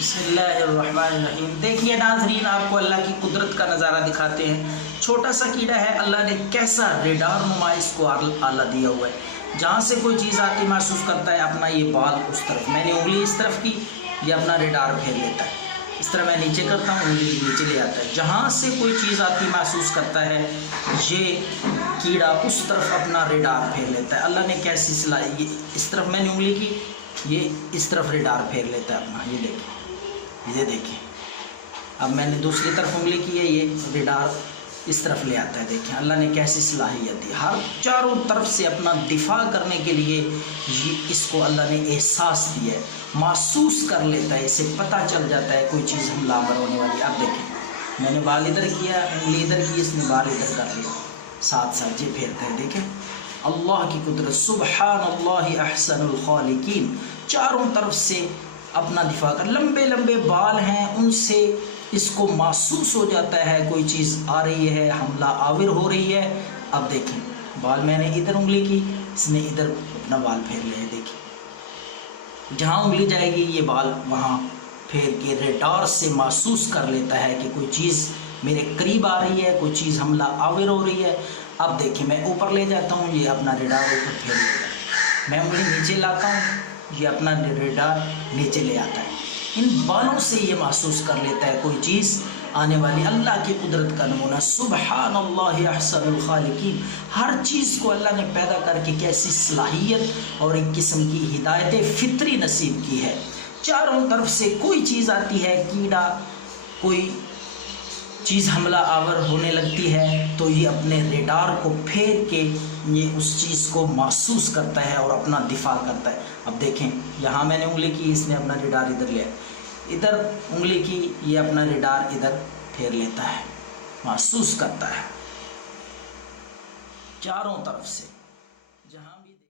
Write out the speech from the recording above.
बिस्मिल्लाहिर्रहमानिर्रहीम। देखिए नाजरीन, आपको अल्लाह की कुदरत का नज़ारा दिखाते हैं। छोटा सा कीड़ा है, अल्लाह ने कैसा रेडार नुमा इसको आला दिया हुआ है। जहाँ से कोई चीज़ आती महसूस करता है अपना ये बाल उस तरफ, मैंने उंगली इस तरफ की, ये अपना रेडार फेर लेता है। इस तरह मैं नीचे करता हूँ, उंगली नीचे ले आता है। जहाँ से कोई चीज़ आती महसूस करता है ये कीड़ा उस तरफ अपना रेडार फेर लेता है। अल्लाह ने कैसी सलाह, ये इस तरफ मैंने उंगली की, ये इस तरफ रेडार फेर लेता है अपना। ये देखिए, अब मैंने दूसरी तरफ उंगली की है, ये रेडार इस तरफ ले आता है। देखिए अल्लाह ने कैसी सलाहियत दी, हर चारों तरफ से अपना दिफा करने के लिए ये इसको अल्लाह ने एहसास दिया है, महसूस कर लेता है, इसे पता चल जाता है कोई चीज़ हमलावर होने वाली। अब देखिए मैंने बाल इधर किया, उंगली इधर की, इसने बाल इधर कर लिया, साथ साथ ये फेरता है। देखें अल्लाह की कुदरत, सुब्हानल्लाहि अहसनुल खालिकीन। चारों तरफ से अपना दिफा कर, लंबे लंबे बाल हैं, उनसे इसको महसूस हो जाता है कोई चीज़ आ रही है, हमला आविर हो रही है। अब देखें बाल मैंने इधर उंगली की, इसने इधर अपना बाल फेर लिया है। देखिए जहाँ उंगली जाएगी ये बाल वहाँ फेर के रेडार से महसूस कर लेता है कि कोई चीज़ मेरे करीब आ रही है, कोई चीज़ हमला आविर हो रही है। अब देखिए मैं ऊपर ले जाता हूँ, ये अपना रेडार ऊपर फेर लेगा। मैं उंगली नीचे लाता हूँ, ये अपना रेडार नीचे ले आता है। इन बालों से ये महसूस कर लेता है कोई चीज़ आने वाली। अल्लाह की कुदरत का नमूना, सुब्हानल्लाहि अहसनुल खालिकीन। हर चीज़ को अल्लाह ने पैदा करके कैसी सलाहियत और एक किस्म की हिदायत फितरी नसीब की है। चारों तरफ से कोई चीज़ आती है, कीड़ा कोई चीज़ हमला आवर होने लगती है तो ये अपने रेडार को फेर के ये उस चीज़ को महसूस करता है और अपना दिफा करता है। अब देखें यहाँ मैंने उंगली की, इसने अपना रेडार इधर लिया, इधर उंगली की, ये अपना रेडार इधर फेर लेता है, महसूस करता है चारों तरफ से जहाँ भी